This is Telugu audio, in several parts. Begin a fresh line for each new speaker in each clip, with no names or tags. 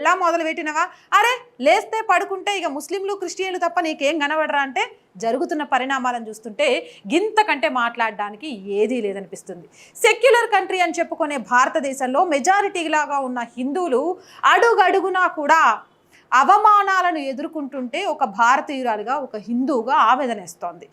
ఎలా మొదలు పెట్టినవా అరే లేస్తే పడుకుంటే ఇక ముస్లింలు క్రిస్టియన్లు తప్ప నీకేం కనబడరా అంటే జరుగుతున్న పరిణామాలను చూస్తుంటే గింతకంటే మాట్లాడడానికి ఏదీ లేదనిపిస్తుంది. సెక్యులర్ కంట్రీ అని చెప్పుకునే భారతదేశంలో మెజారిటీలాగా ఉన్న హిందువులు అడుగడుగునా కూడా అవమానాలను ఎదుర్కొంటుంటే ఒక భారతీయురాలుగా ఒక హిందువుగా ఆవేదనేస్తోంది.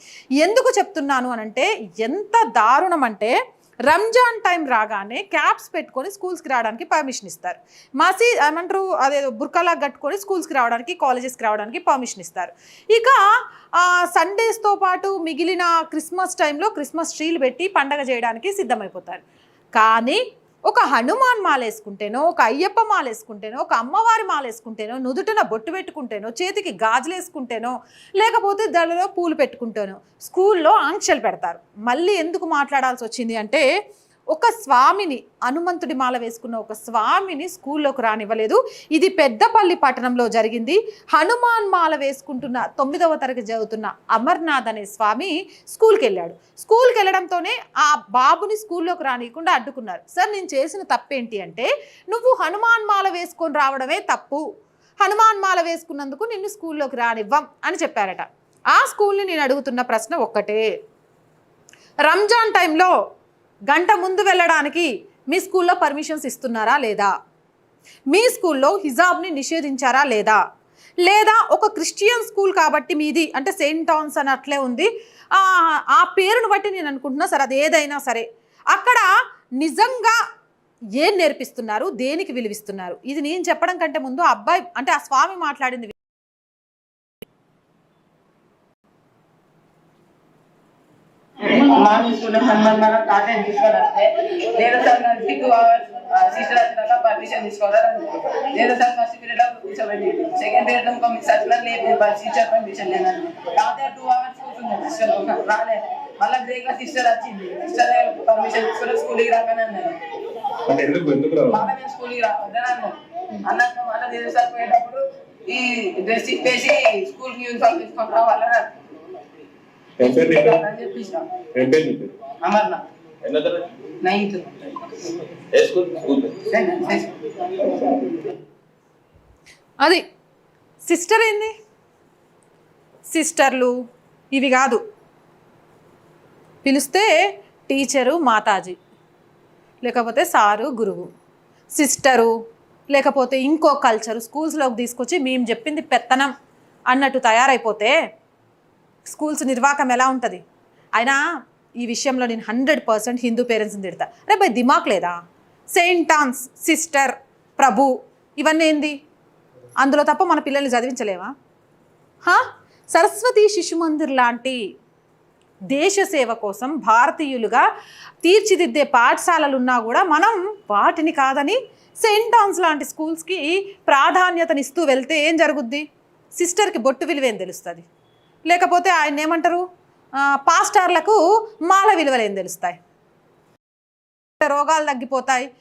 ఎందుకు చెప్తున్నాను అనంటే ఎంత దారుణం అంటే రంజాన్ టైం రాగానే క్యాప్స్ పెట్టుకొని స్కూల్స్కి రావడానికి పర్మిషన్ ఇస్తారు. మసీ ఏమంటారు అదే బుర్కలా కట్టుకొని స్కూల్స్కి రావడానికి కాలేజెస్కి రావడానికి పర్మిషన్ ఇస్తారు. ఇక సండేస్తో పాటు మిగిలిన క్రిస్మస్ టైంలో క్రిస్మస్ ట్రీలు పెట్టి పండగ చేయడానికి సిద్ధమైపోతారు. కానీ ఒక హనుమాన్ మాలేసుకుంటేనో ఒక అయ్యప్ప మాల వేసుకుంటేనో ఒక అమ్మవారి మాలేసుకుంటేనో నుదుటన నుదుటిన బొట్టు పెట్టుకుంటేనో చేతికి గాజులు వేసుకుంటేనో లేకపోతే దళలో పూలు పెట్టుకుంటేనో స్కూల్లో ఆంక్షలు పెడతారు. మళ్ళీ ఎందుకు మాట్లాడాల్సి వచ్చింది అంటే ఒక స్వామిని హనుమంతుడి మాల వేసుకున్న ఒక స్వామిని స్కూల్లోకి రానివ్వలేదు. ఇది పెద్దపల్లి పట్టణంలో జరిగింది. హనుమాన్ మాల వేసుకుంటున్న తొమ్మిదవ తరగతి చదువుతున్న అమర్నాథ్ అనే స్వామి స్కూల్కి వెళ్ళాడు స్కూల్కి వెళ్ళడంతోనే ఆ బాబుని స్కూల్లోకి రానియకుండా అడ్డుకున్నారు. సార్ నేను చేసిన తప్పేంటి అంటే నువ్వు హనుమాన్ మాల వేసుకొని రావడమే తప్పు. హనుమాన్ మాల వేసుకున్నందుకు నిన్ను స్కూల్లోకి రానివ్వం అని చెప్పారట. ఆ స్కూల్ని నేను అడుగుతున్న ప్రశ్న ఒక్కటే. రంజాన్ టైంలో గంట ముందు వెళ్ళడానికి మీ స్కూల్లో పర్మిషన్స్ ఇస్తున్నారా లేదా? మీ స్కూల్లో హిజాబ్ని నిషేధించారా లేదా? లేదా ఒక క్రిస్టియన్ స్కూల్ కాబట్టి మీది అంటే సెయింట్ టాన్స్ అని అట్లే ఉంది ఆ, పేరును బట్టి నేను అనుకుంటున్నా సరే అది ఏదైనా సరే. అక్కడ నిజంగా ఏం నేర్పిస్తున్నారు? దేనికి విలువిస్తున్నారు? ఇది నేను చెప్పడం కంటే ముందు ఆ అబ్బాయి అంటే ఆ స్వామి మాట్లాడింది
మార్నింగ్ స్కూల్ హనుమాన్ మన తాతయ్య తీసుకోవాలంటే లేదా సార్ నా సిస్టర్ వచ్చినాక పర్మిషన్ తీసుకోవాలని లేదా సార్ ఫస్ట్ పీరియడ్లో కూర్చోబెట్టి సెకండ్ పీరియడ్లో ఇంకో మిస్ వచ్చినా లేదు టీచర్ పర్మిషన్ లేదని తాతయ్య టూ అవర్స్ కూర్చుంది సిస్టర్ రాలేదు. మళ్ళీ బ్రేక్లో సిస్టర్ వచ్చింది. సిస్టర్ పర్మిషన్ తీసుకుని స్కూల్కి రాకని అన్నారు. మళ్ళీ మేము స్కూల్కి రావద్దని అన్నారు. అన్నాక మళ్ళీ నేను సార్ పోయేటప్పుడు ఈ డ్రెస్ ఇప్పేసి స్కూల్కి యూనిఫామ్ తీసుకొని రావాలని.
ఏం పేరు నీ పేరు?
అని చెప్పేసిన
ఏం పేరు నీ పేరు?
అమర్నాథ్
ఎన్నో తరగతి?
నైన్త్.
ఏ స్కూల్? స్కూల్ పేరు.
అది సిస్టర్ ఏంది? సిస్టర్లు ఇవి కాదు. పిలిస్తే టీచరు మాతాజీ లేకపోతే సారు గురువు. సిస్టరు లేకపోతే ఇంకో కల్చరు స్కూల్స్లోకి తీసుకొచ్చి మేము చెప్పింది పెత్తనం అన్నట్టు తయారైపోతే స్కూల్స్ నిర్వాహకం ఎలా ఉంటుంది? అయినా ఈ విషయంలో నేను హండ్రెడ్ పర్సెంట్ హిందూ పేరెంట్స్ని తిడతా. అరే బై దిమాక్ లేదా? సెయింట్ టాన్స్ సిస్టర్ ప్రభు ఇవన్నీ ఏంది? అందులో తప్ప మన పిల్లల్ని చదివించలేమా హా? సరస్వతి శిశు మందిర్ లాంటి దేశ సేవ కోసం భారతీయులుగా తీర్చిదిద్దే పాఠశాలలు ఉన్నా కూడా మనం వాటిని కాదని సెయింట్ టాన్స్ లాంటి స్కూల్స్కి ప్రాధాన్యతనిస్తూ వెళ్తే ఏం జరుగుద్ది? సిస్టర్కి బొట్టు విలువేం తెలుస్తుంది? లేకపోతే ఆయన ఏమంటారు? ఆ, పాస్టార్లకు మాల విలువలు ఏం తెలుస్తాయి. రోగాలు తగ్గిపోతాయి.